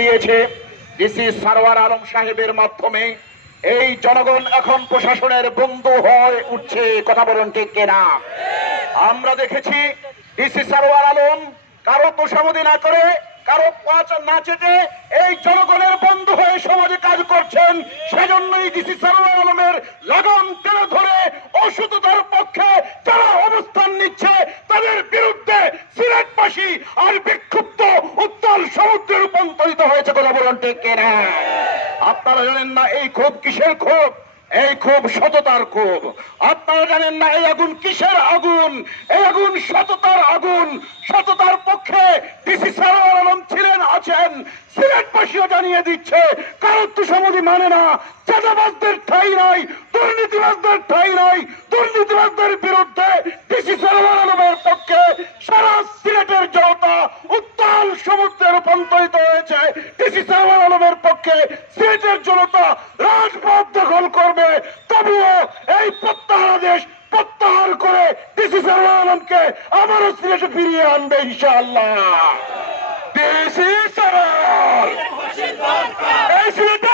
দিয়েছে ডিসি সারওয়ার আলম সাহেবের মাধ্যমে। এই জনগণ এখন প্রশাসনের বন্ধু হয়ে উঠছে, কথা বলুন ঠিক কিনা? আমরা দেখেছি ডিসি সারওয়ার আলম কারো তোষামোদি না করে, কারো পাঁচ না চেটে এই জনগণের বন্ধু হয়ে সমাজে কাজ করছেন। সেজন্যই ডিসি সারওয়ার আলমের লাগাম টেনে ধরে অসততার পক্ষে যারা অবস্থান নিচ্ছে তাদের বিরুদ্ধে সিলেটবাসী আর বিক্ষুব্ধ উত্তাল সমুদ্রে রূপান্তরিত হয়েছে, কথা বলুন ঠিক কিনা? আপনারা জানেন না এই ক্ষোভ কিসের ক্ষোভ? এই খুব সততার ক্ষোভ। আপনারা জানেন না এই আগুন কিসের আগুন? এই আগুন সততার আগুন। সততার পক্ষে ডিসি সারওয়ার আলম ছিলেন, আছেন। সিলেটবাসীও জানিয়ে দিচ্ছে কারো তুষামোদি মানে না। চাঁদাবাজদের ঠাঁই নাই, দুর্নীতিবাজদের ঠাঁই নাই। দুর্নীতিবাজদের বিরুদ্ধে ডিসি সারওয়ার আলমের পক্ষে সারা সিলেটের জনতা উত্তাল সমুদ্রে রূপান্তরিত হয়েছে। ডিসি সারওয়ার আলমের পক্ষে সিলেটের জনতা রাজপথ দখল করবে। তবুও এই প্রত্যাহারাদেশ প্রত্যাহার করে ডিসি সারওয়ার আলমকে আবারও সিলেটে ফিরিয়ে আনবে ইনশাআল্লাহ। ডিসি সারওয়ার এই সিলেটে